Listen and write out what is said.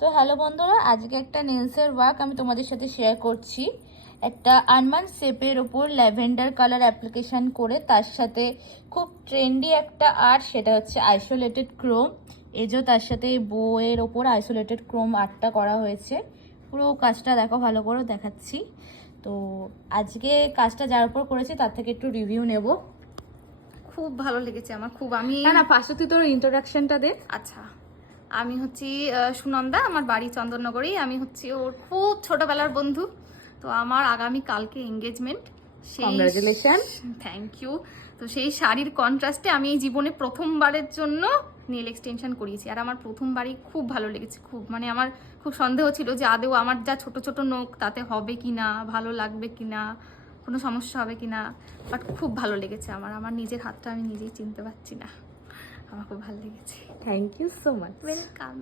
তো হ্যালো বন্ধুরা, আজকে একটা নেলসের ওয়ার্ক আমি তোমাদের সাথে শেয়ার করছি। একটা আনমান শেপের ওপর ল্যাভেন্ডার কালার অ্যাপ্লিকেশন করে তার সাথে খুব ট্রেন্ডি একটা আর্ট, সেটা হচ্ছে আইসোলেটেড ক্রোম। এই যে তার সাথে বউয়ের ওপর আইসোলেটেড ক্রোম আর্টটা করা হয়েছে। পুরো কাজটা দেখো, ভালো করে দেখাচ্ছি। তো আজকে কাজটা যার উপর করেছি তার থেকে একটু রিভিউ নেব। খুব ভালো লেগেছে আমার, খুব। আমি না ফার্স্টে তুই তোর ইন্ট্রোডাকশনটা দে। আচ্ছা, আমি হচ্ছি সুনন্দা, আমার বাড়ি চন্দননগরেই। আমি হচ্ছি ওর খুব ছোটবেলার বন্ধু। তো আমার আগামী কালকে এঙ্গেজমেন্ট। কংগ্রাচুলেশন। Thank you. তো সেই শাড়ির কন্ট্রাস্টে আমি এই জীবনে প্রথমবারের জন্য নেল এক্সটেনশন করিয়েছি। আর আমার প্রথমবারই খুব ভালো লেগেছে, খুব। মানে আমার খুব সন্দেহ ছিল যে আদৌ আমার যা ছোট ছোট নখ তাতে হবে কি না, ভালো লাগবে কি না, কোনো সমস্যা হবে কি না। বাট খুব ভালো লেগেছে আমার। আমার নিজের হাতটা আমি নিজেই চিনতে পারছি না। আমার খুব ভালো লেগেছে। Thank you so much. Welcome.